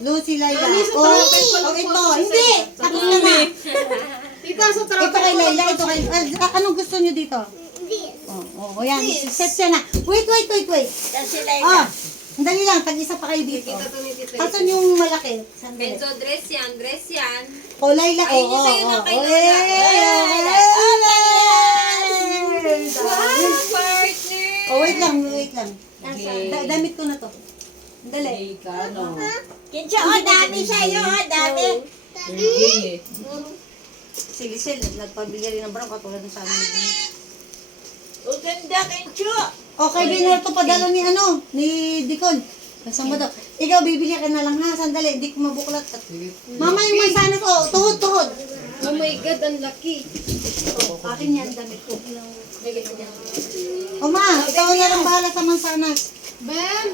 Lucy Laila. Oh, ito. Hindi. Tapos na na. Tita, sa Ito kay Laila, ito kay... anong gusto niyo dito? Oh, yan. Set siya na. Wait. Kasi Laila. Oh, dali lang. Tag-isa pa kayo dito. Asan yung malaki? Sandali. Enzo, dress yan. Oh, Laila. Ayun yung sa'yo na kay Laila. Wow, partner! Oh, wait lang. Damit ko na to. Dali. Kincho, dami sa'yo, dami. Si Lisel, nagpabigay rin ng brown katulad ng sa amin. Ang ganda, Kincho. Okay, Binor to padala ni Dicon. Kasama daw. Ikaw, bibili ka na lang ha. Sandali, hindi ko mabuklat. Mama, yung mansanas, tuhod. Oh my God, ang laki. Akin yan, damit ko. O ma, ikaw na lang bahala sa mansanas. Ben!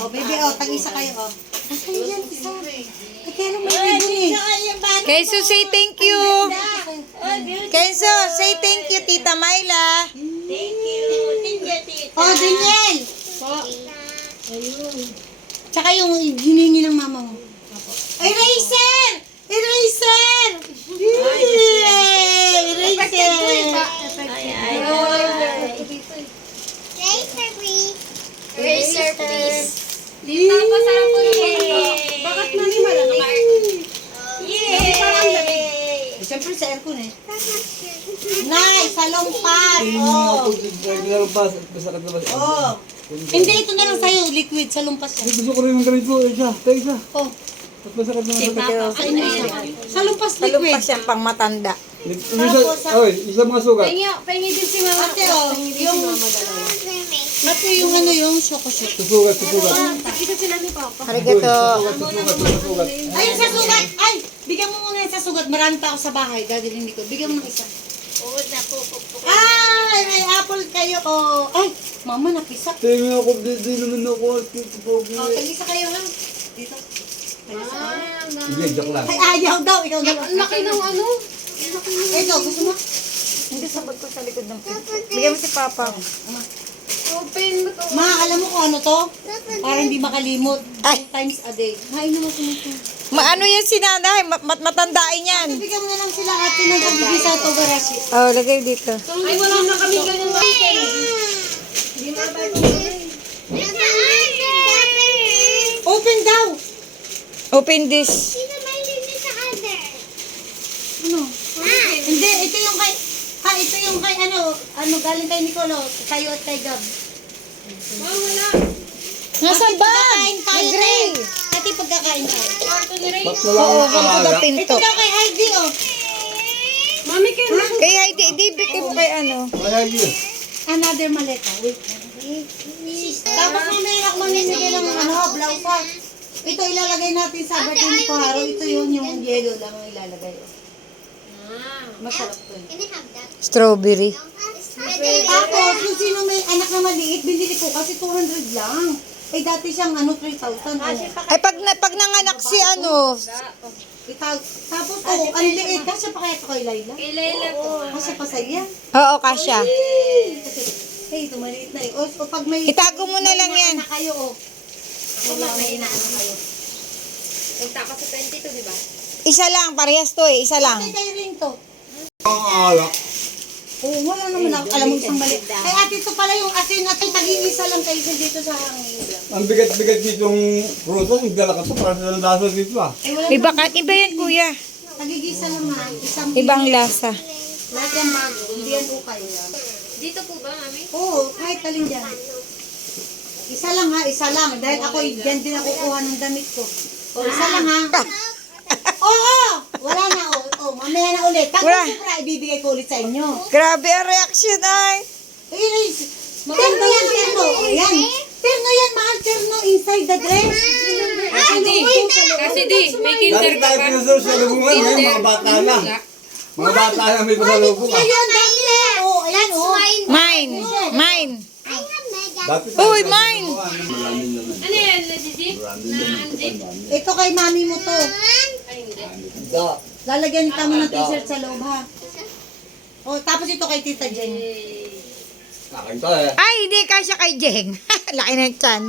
O, baby, tag-isa kayo, Asan yan, isa? Kaya lang may bibili. Kenzo, say thank you. Kenzo, say thank you, Tita Myla. Thank you, tita. O, Daniel! Tsaka yung hiningi ng mama mo. Eraser! Eraser! Razor, please. Tita, pasarap po yung bangko. Bakit mami malamig? Yay! Siyempre sa aircon Nay, sa longpas! Oh! Oh! Hindi, ito na lang sa'yo, liquid, sa lumpas yan. Gusto ko rin ng ganito, isa. Oh, At masakit naman sa sa inyo yan. Sa lumpas liquid. Talumpas yan pang matanda. Isa mga sugat. Pengi din si mama. Ate, yung... Ate, yung yung choco-chip. Susugat. Kita sila ni Papa. Arigato. Susugat. Ayun sa sugat! Ay! Bigyan mo muna yung sa sugat. Marami pa ako sa bahay. Dadalhin ko. Bigyan mo ng isa. Oo, napupupuk. Ay! May apple kayo. Oh. Ay! Mama, napisa. Tingin ako, di naman ako. Oh, tag-isa kayo lang. Dito. Tag-isa kayo. Hindi, joke lang. Ay, ayaw daw. Ikaw daw. Ang laki ng ano? Ito, gusto mo? Hindi, sabag ko sa likod ng pinto. Bigyan mo si Papa. Open mo to. Ma, alam mo kung ano to? Para hindi makalimot. Ay. 2 times a day. Hain naman ito. Maano yan si nanay? Matandain yan. Bigyan mo na lang sila ate ng pagbibig sa Togarashi. Oh, lagay dito. Ay, wala na kami ganyan mga Open daw! Open this. Ano? Hindi, ito yung kay... ito yung kay galing kay Nicolo. Kayo at kay Gab. wala. Nasaan ba? Pagkakain tayo, Gray. Ate, pagkakain tayo. Ba't wala Oo, akong hangko na alaga? Ito pinto. daw kay Heidi, Mami, kaya Kaya hindi, di ko kay ano. Wala yun. Another maleta. Wait. Tapos mamaya ako mamimigay ng blouse ha. Ito ilalagay natin sa birthday ni Kuharo. Ito yung yellow lang ang ilalagay. Masarap to eh. Strawberry. Tapos, kung sino may anak na maliit, binili ko kasi 200 lang. Eh, dati siyang 3,000. Ay, pag nanganak si ano, Tapos, ang liit. Kasya pa kaya ito kay Laila? Kay Laila po. Kasya pa sa'yo yan. oo, kasya. Hey, ito maliit na eh. O, pag may... Itago mo na lang yan. Anak kayo, May inaanak kayo. Nagtaka sa 22, di ba? Isa lang, parehas to eh, isa lang. Kasi kayo rin to. Ang alak. Oo, wala naman ako. Alam mo isang mali. Ay, ate, ito pala yung asin at tag-iisa lang kayo dito sa hangin lang. Ang bigat-bigat ditong prutas, ang dala ka to, para sa lasa dito ah. Ay, wala Iba ka, iba yan kuya. Tag-iisa naman. Isang Ibang lasa. lahat yan mango. Hindi yan ukay. Dito po ba, mami? Oo, kahit alin dyan. Isa lang ha, isa lang. Dahil ako, dyan din ako kuha ng damit ko. O, isa lang ha. Oo! Wala na, mamaya na ulit. Pag Wala. sobra, ibibigay ko ulit sa inyo. Grabe ang reaction ay. Ayun, ay, terno yan, terno. Ayan. Terno yan, mahal terno inside the dress. Kasi di, may kinder Dati ka tayo ba? pinasalubungan, ngayon mga bata na. Mga bata na may pasalubong ah. Ayan, dami na. Oo, ayan, Mine. Mine. Dati Uy, mine. Ano yan, Gigi? Na Anjing? Ito kay mami mo to. Ay, hindi. Lalagyan ka mo ng t-shirt sa loob ha. O, tapos ito kay Tita Jen. Akin to eh. Ay, hindi kasya kay Jeng. Laki ng tiyan.